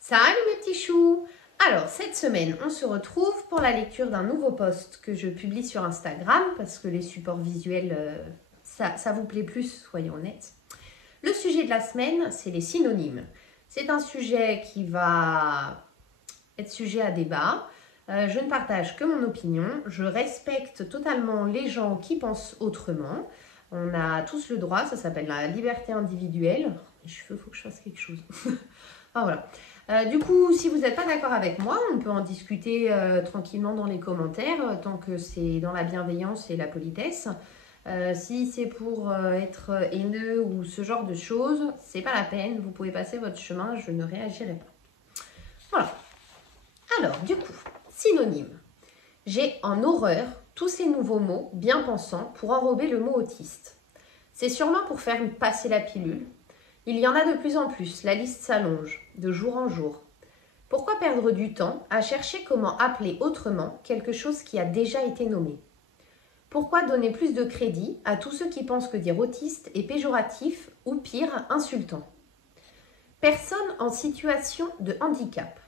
Salut mes petits choux! Alors, cette semaine, on se retrouve pour la lecture d'un nouveau post que je publie sur Instagram parce que les supports visuels, ça vous plaît plus, soyons honnêtes. Le sujet de la semaine, c'est les synonymes. C'est un sujet qui va être sujet à débat. Je ne partage que mon opinion. Je respecte totalement les gens qui pensent autrement. On a tous le droit, ça s'appelle la liberté individuelle. Les cheveux, il faut que je fasse quelque chose. Enfin voilà. Du coup, si vous n'êtes pas d'accord avec moi, on peut en discuter tranquillement dans les commentaires, tant que c'est dans la bienveillance et la politesse. Si c'est pour être haineux ou ce genre de choses, c'est pas la peine. Vous pouvez passer votre chemin, je ne réagirai pas. Voilà. Alors, du coup, synonyme. J'ai en horreur tous ces nouveaux mots bien pensants pour enrober le mot autiste. C'est sûrement pour faire passer la pilule. Il y en a de plus en plus, la liste s'allonge, de jour en jour. Pourquoi perdre du temps à chercher comment appeler autrement quelque chose qui a déjà été nommé? Pourquoi donner plus de crédit à tous ceux qui pensent que dire autiste est péjoratif ou pire, insultant? Personne en situation de handicap.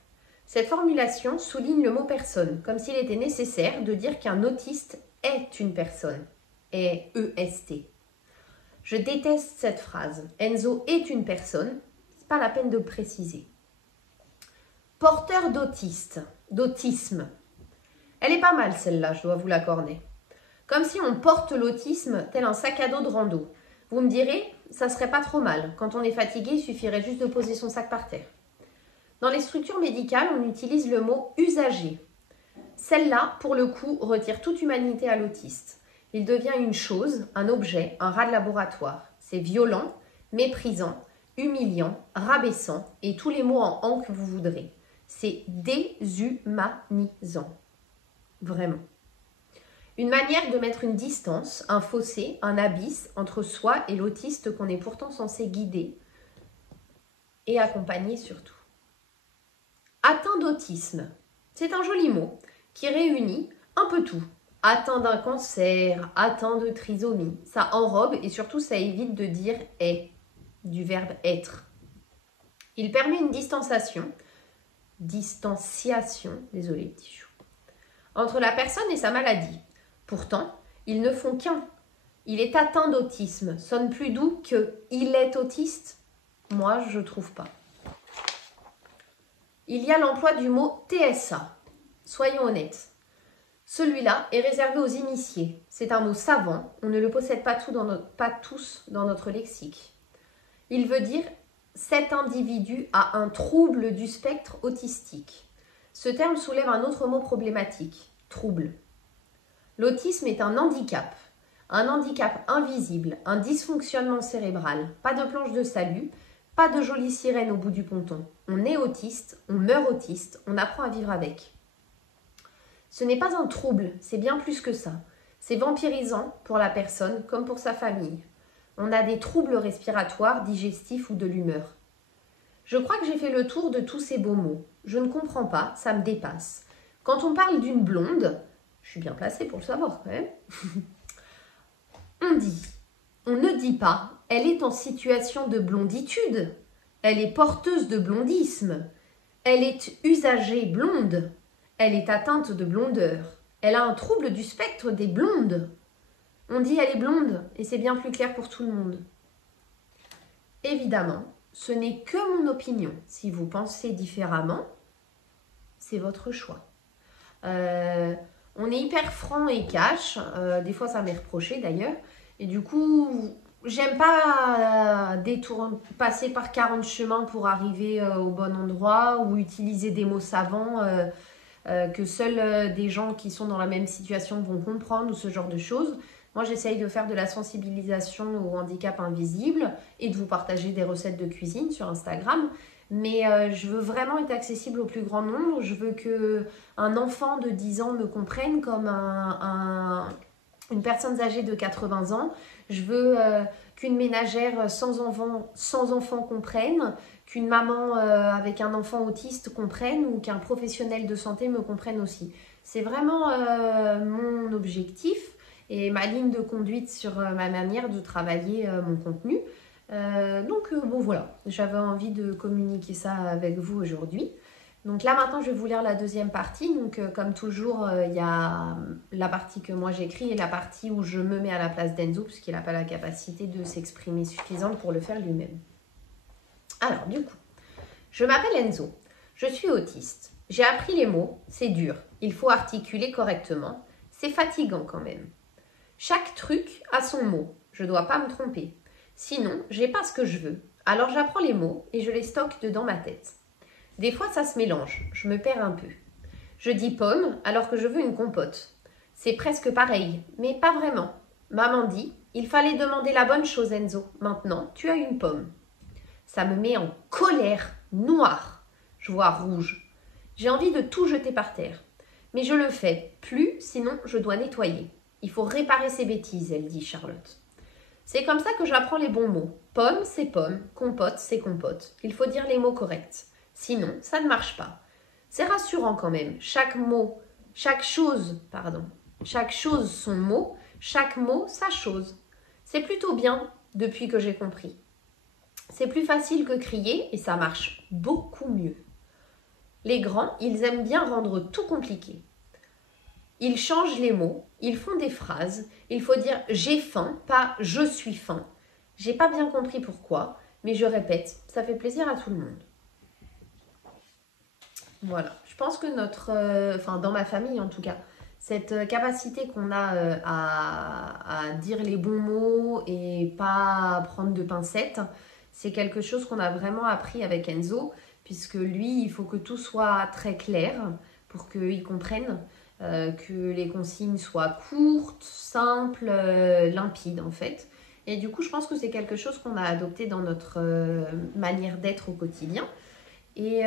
Cette formulation souligne le mot personne, comme s'il était nécessaire de dire qu'un autiste est une personne. E-S-T. Je déteste cette phrase. Enzo est une personne, c'est pas la peine de le préciser. Porteur d'autisme. Elle est pas mal celle-là, je dois vous l'accorder. Comme si on porte l'autisme tel un sac à dos de rando. Vous me direz, ça serait pas trop mal. Quand on est fatigué, il suffirait juste de poser son sac par terre. Dans les structures médicales, on utilise le mot usager. Celle-là, pour le coup, retire toute humanité à l'autiste. Il devient une chose, un objet, un rat de laboratoire. C'est violent, méprisant, humiliant, rabaissant et tous les mots en « an » que vous voudrez. C'est déshumanisant. Vraiment. Une manière de mettre une distance, un fossé, un abysse entre soi et l'autiste qu'on est pourtant censé guider et accompagner surtout. Atteint d'autisme. C'est un joli mot qui réunit un peu tout. Atteint d'un cancer, atteint de trisomie. Ça enrobe et surtout ça évite de dire « est », du verbe « être ». Il permet une distanciation, désolé petit chou, entre la personne et sa maladie. Pourtant, ils ne font qu'un. Il est atteint d'autisme. Sonne plus doux que « il est autiste ». Moi, je trouve pas. Il y a l'emploi du mot TSA. Soyons honnêtes. Celui-là est réservé aux initiés. C'est un mot savant, on ne le possède pas tous dans notre lexique. Il veut dire « cet individu a un trouble du spectre autistique ». Ce terme soulève un autre mot problématique, trouble. L'autisme est un handicap invisible, un dysfonctionnement cérébral, pas de planche de salut, pas de jolie sirène au bout du ponton. On est autiste, on meurt autiste, on apprend à vivre avec. Ce n'est pas un trouble, c'est bien plus que ça. C'est vampirisant pour la personne comme pour sa famille. On a des troubles respiratoires, digestifs ou de l'humeur. Je crois que j'ai fait le tour de tous ces beaux mots. Je ne comprends pas, ça me dépasse. Quand on parle d'une blonde, je suis bien placée pour le savoir quand même, on ne dit pas, elle est en situation de blonditude, elle est porteuse de blondisme, elle est usagée blonde, elle est atteinte de blondeur, elle a un trouble du spectre des blondes. On dit elle est blonde et c'est bien plus clair pour tout le monde. Évidemment, ce n'est que mon opinion. Si vous pensez différemment, c'est votre choix. On est hyper franc et cash, des fois ça m'est reproché d'ailleurs, et du coup, j'aime pas passer par 40 chemins pour arriver au bon endroit ou utiliser des mots savants que seuls des gens qui sont dans la même situation vont comprendre ou ce genre de choses. Moi, j'essaye de faire de la sensibilisation au handicap invisible et de vous partager des recettes de cuisine sur Instagram. Mais je veux vraiment être accessible au plus grand nombre. Je veux qu'un enfant de 10 ans me comprenne comme une personne âgée de 80 ans. Je veux qu'une ménagère sans enfant comprenne, qu'une maman avec un enfant autiste comprenne ou qu'un professionnel de santé me comprenne aussi. C'est vraiment mon objectif et ma ligne de conduite sur ma manière de travailler mon contenu. Bon voilà, j'avais envie de communiquer ça avec vous aujourd'hui. Donc là maintenant je vais vous lire la deuxième partie. Donc comme toujours il y a la partie que moi j'écris et la partie où je me mets à la place d'Enzo puisqu'il n'a pas la capacité de s'exprimer suffisante pour le faire lui-même. Alors du coup, je m'appelle Enzo, je suis autiste. J'ai appris les mots, c'est dur, il faut articuler correctement, c'est fatigant quand même. Chaque truc a son mot, je dois pas me tromper. Sinon, j'ai pas ce que je veux. Alors j'apprends les mots et je les stocke dedans ma tête. Des fois ça se mélange, je me perds un peu. Je dis pomme alors que je veux une compote. C'est presque pareil, mais pas vraiment. Maman dit, il fallait demander la bonne chose Enzo. Maintenant, tu as une pomme. Ça me met en colère noire. Je vois rouge. J'ai envie de tout jeter par terre. Mais je le fais plus, sinon je dois nettoyer. Il faut réparer ces bêtises, elle dit Charlotte. C'est comme ça que j'apprends les bons mots. Pomme, c'est pomme. Compote, c'est compote. Il faut dire les mots corrects. Sinon, ça ne marche pas. C'est rassurant quand même. Chaque chose son mot, chaque mot sa chose. C'est plutôt bien depuis que j'ai compris. C'est plus facile que crier et ça marche beaucoup mieux. Les grands, ils aiment bien rendre tout compliqué. Ils changent les mots, ils font des phrases. Il faut dire j'ai faim, pas je suis faim. J'ai pas bien compris pourquoi, mais je répète, ça fait plaisir à tout le monde. Voilà, je pense que dans ma famille en tout cas, cette capacité qu'on a à dire les bons mots et pas prendre de pincettes, c'est quelque chose qu'on a vraiment appris avec Enzo, puisque lui, il faut que tout soit très clair pour qu'il comprenne, que les consignes soient courtes, simples, limpides en fait. Et du coup, je pense que c'est quelque chose qu'on a adopté dans notre manière d'être au quotidien. Et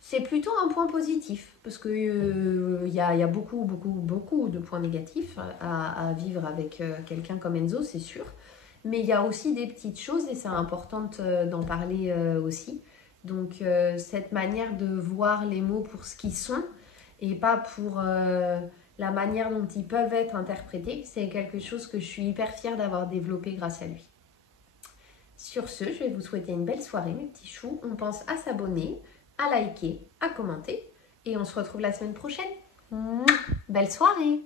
c'est plutôt un point positif, parce qu'il y a beaucoup de points négatifs à vivre avec quelqu'un comme Enzo, c'est sûr. Mais il y a aussi des petites choses et c'est important d'en parler aussi. Donc cette manière de voir les mots pour ce qu'ils sont et pas pour la manière dont ils peuvent être interprétés, c'est quelque chose que je suis hyper fière d'avoir développé grâce à lui. Sur ce, je vais vous souhaiter une belle soirée mes petits choux. On pense à s'abonner, à liker, à commenter et on se retrouve la semaine prochaine. Belle soirée!